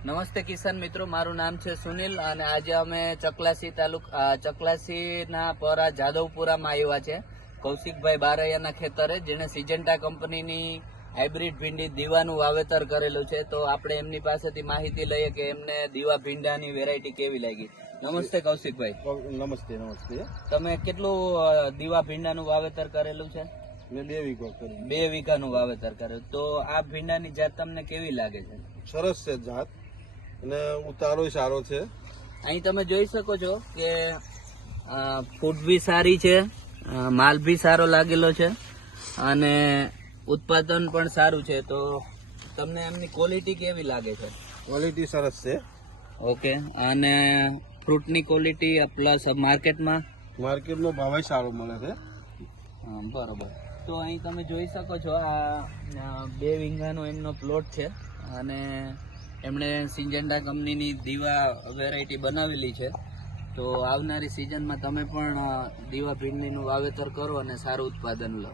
નમસ્તે કિસાન મિત્રો, મારું નામ છે સુનિલ અને આજે અમે ચકલાસીના પરા જાદવપુરામાં આવ્યા છે કૌશિકભાઈ બારૈયાના ખેતરે, જેને સિજન્ટા કંપનીની હાઇબ્રિડ ભીંડી દીવાનું વાવેતર કરેલું છે. તો આપણે એમની પાસેથી માહિતી લઈએ કે એમને દીવા ભીંડાની વેરાયટી કેવી લાગી. નમસ્તે કૌશિકભાઈ. નમસ્તે. તમે કેટલું દીવા ભીંડાનું વાવેતર કરેલું છે? મેં 2 વીઘા કર્યું. 2 વીઘાનું વાવેતર કરેલું. તો આ ભીંડાની જાત તમને કેવી લાગે છે? સરસ છે જાત અને ઉતારો સારો છે. અહીં તમે જોઈ શકો છો કે ફૂટ બી સારી છે, માલ બી સારો લાગેલો છે અને ઉત્પાદન પણ સારું છે. તો તમને એમની ક્વોલિટી કેવી લાગે છે? ક્વોલિટી સરસ છે. ઓકે. અને ફ્રૂટની ક્વોલિટી પ્લસ માર્કેટમાં ભાવ સારો મળે છે. બરોબર. તો અહીં તમે જોઈ શકો છો આ 2 વીઘાનો એમનો પ્લોટ છે અને એમણે સિજન્ટા કંપનીની દીવા વેરાયટી બનાવેલી છે. તો આવનારી સિઝનમાં તમે પણ દીવા ભીંડીનું વાવેતર કરો અને સારું ઉત્પાદન લો.